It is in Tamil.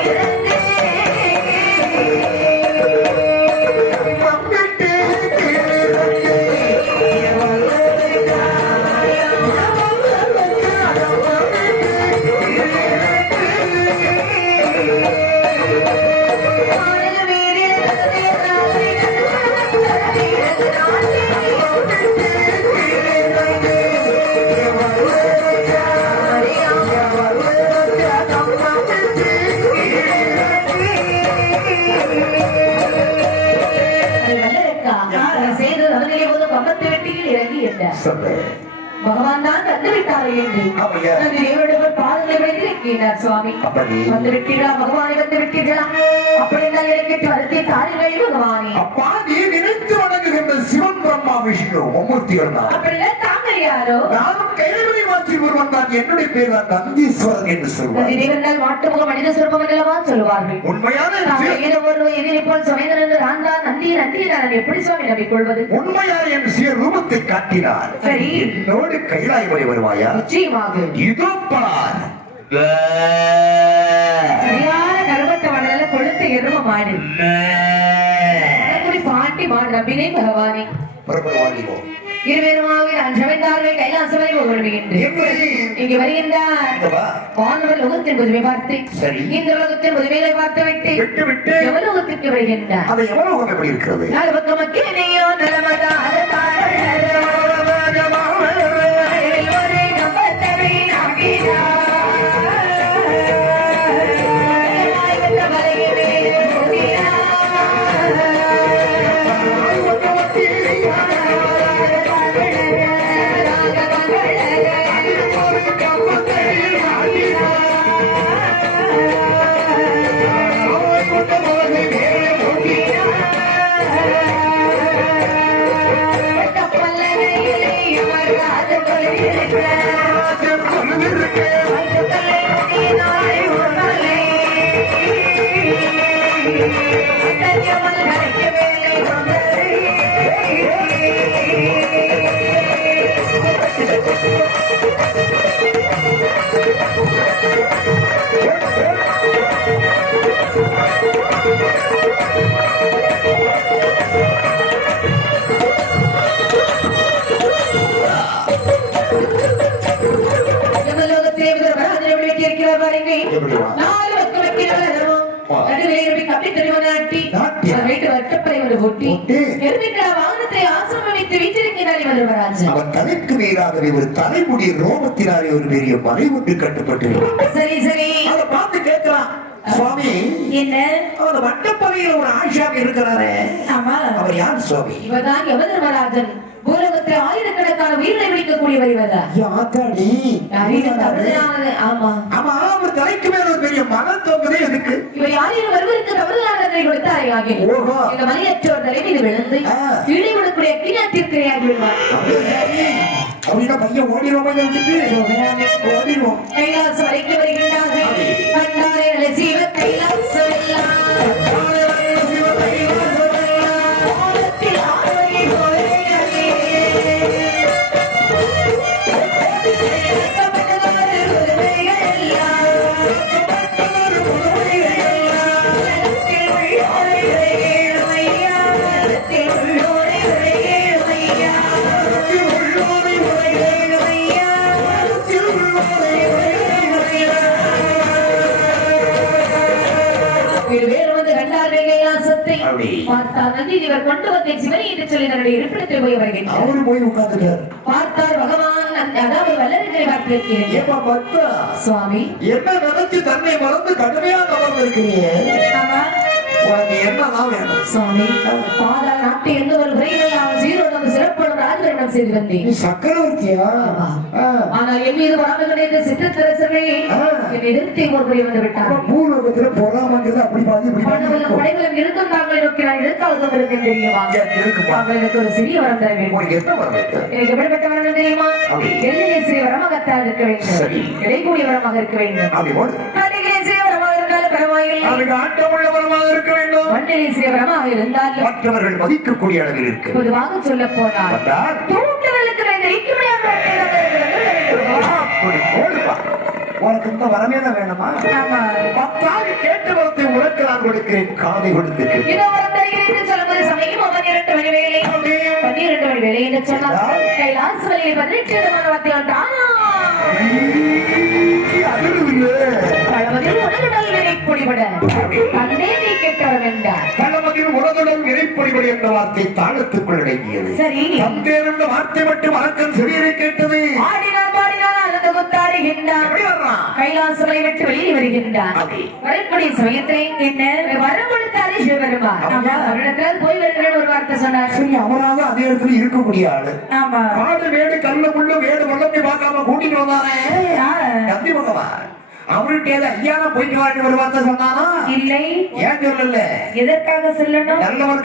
செய்து வெட்டியில் இறங்கி என்றார் சொல்லு பகவான் தான் தந்து விட்டாரே என்று இறைவனுடைய பாதங்களை வைத்து இருக்கிறார் சுவாமி. வந்து விட்டீர்களா பகவானை வந்து விட்டீர்களா அப்படி நான் எனக்கு வருத்தி தாருங்கள் பகவானே. அப்பா நீ நினைத்து வணங்குகின்ற சிவன் பிரம்மா விஷ்ணு மும்மூர்த்திகள் தான் அப்படின்னா தாங்கள் யாரோ? நானும் கைலவதி மாற்றி ஒருவன் தான் என்னுடைய பேர் தான் நந்தீஸ்வரன் என்று சொல்வார். இறைவனால் மாட்டுமுக மனித சொற்பம் அல்லவா சொல்வார்கள் உண்மையான ஒரு எதிரி போல் சுமைந்தர் என்று நான் தான் நந்தி நந்தி நான் எப்படி சுவாமி நம்பிக்கொள்வது? உண்மையான என் சுய ரூபத்தை காட்டினார். சரி. என்னோடு கைலாயமலை வருவாயா? நிச்சயமாக. இதோ பார். சரியான கருமத்தை வளர கொளுத்த எரும மாடு. பாட்டி மாடு நம்பினே பகவானே. பரபரவாகிவோம் இருவேறுமாக நான் சமைத்தார்கள் கைலாசம் வரை வருகின்றேன் இங்கு வருகின்றார். வானவர் உலகத்தின் புதுமை பார்த்து. இந்த உலகத்தின் புதுமைகளை பார்த்து விட்டு விட்டு. விட்டு எவலோகத்திற்கு வருகின்றார்? அதை எவ்வளவு இருக்கிறது? விளக்கியிருக்கிறார் பாருங்க. எப்படி வா? நாலு பக்கம் வைக்கிறார் அதர்மம். வா. நடுவிலே இரும்பி கப்பி தெரிவு நாட்டி, நாட்டி. அதன் வீட்டு வட்டப்பறை ஒரு ஒட்டி. எருமைக்கிடா வாகனத்தை இவர் தலைக்கு ஒரு தலைமுடி ரோமத்தினாலே ஒரு பெரிய மலை ஒன்று கட்டப்பட்டு சரி சரி அதை பார்த்து கேட்கிறான் சுவாமி என்ன அவர் வட்டப்பறையில் ஒரு ஆஷாமி இருக்கிறாரே ஆமா அவர் யார் சுவாமி இவர்தான் யமதர்மராஜன் பூலோகத்தை ஆயிரக்கணக்கான உயிரை விழிக்கக்கூடியவர் இவர்தான் யாத்தாடி ஆமா ஆமா அவர் தலைக்கு மேல ஒரு பெரிய மகன் தோங்குதே எதுக்கு இவர் யாரையும் வருவதற்கு தமிழ்நாட்டை கொடுத்தாரே ஆகிய ஓஹோ. இந்த மலையற்றோர் தலை மீது விழுந்து ஆ. கீழே விடக்கூடிய கிணத்திற்கு ஆகி விடுவார் அப்படின்னா பையன் ஓடிடுவோம் ஓடிடுவோம் அப்படி. பார்த்தார். நந்தி இவர் கொண்டு வந்த சிவனி என்று சொல்லி தன்னுடைய இருப்பிடத்தில் போய் வருகின்றார். அவரு போய் உட்கார்ந்துட்டார். பார்த்தார் பகவான் அதாவது வல்லரசனை பார்த்திருக்கிறேன். ஏப்பா பத்தா சுவாமி. என்ன நினைச்சு தன்னை மறந்து கடுமையா கவர்ந்து இருக்கிறீங்க ஆமா உனக்கு என்னதான் வேணும்? சுவாமி பாதா நாட்டு எந்த ஒரு சிறப்படும் ராஜவரணம் செய்து வந்தேன் சக்கரவர்த்தியா. ஆனால் என் மீது வராமல் கிடைத்த ஆ. என் எதிர்த்து புரிய வந்து விட்டார் பூலோகத்துல பொறாமங்கிறது அப்படி பாதி இப்படி. படைகளும் இருக்கும் தாங்களை நோக்கி நான் தெரியுமா இருக்குப்பா? தாங்கள் எனக்கு ஒரு சிறிய வரம் தர வேண்டும் எனக்கு எப்படிப்பட்ட வரம் தெரியுமா. எல்லையை சிறிய வரமாகத்தான் இருக்க. வேண்டும் இடைக்கூடிய வரமாக இருக்க வேண்டும் இருக்க வேண்டும். மற்றவர்கள் மதிக்கக்கூடிய அளவில் இருக்கு. பொதுவாக சொல்ல போனால் தூண்டுதலுக்கு உனக்கு இந்த வரமே தான் வேணுமா? பத்தாவது கேட்டு என்று சொல்லும்போது சமயம் பன்னிரண்டு மணி வேலை. பன்னிரண்டு மணி வேலை என்று சொன்னால் கைலாச வழியில் பதினெட்டு விதமான வார்த்தைகள் தானா அதிர்வுல என்ற வார்த்தை தாளத்துக்குள் அடங்கியது சரி தந்தேர் என்ற வார்த்தை மட்டும் அரக்கன் செவியரை கேட்டது ஆடினார் வர்றான் கைலாசமலை விட்டு வெளியே வருகின்றார். அப்படி. வரக்கூடிய சமயத்திலே என்ன? வரம் கொடுத்தாரு சிவபெருமான். ஆமா. அவரிடத்தில் போய் வருகிறேன் ஒரு வார்த்தை சொன்னார். சரி அவராக அதே இடத்துல இருக்கக்கூடிய ஆளு. ஆமா. காடு வேடு கல்லு முள்ளு வேடு வல்லப்பி பார்க்காம கூட்டிட்டு வந்தானே? கத்தி பகவான். அவர்கிட்ட ஏதோ ஐயா போயிட்டு வாட்டி ஒரு வார்த்தை சொன்னானா? இல்லை. ஏன் சொல்லல? எதற்காக சொல்லணும்? நல்லவர்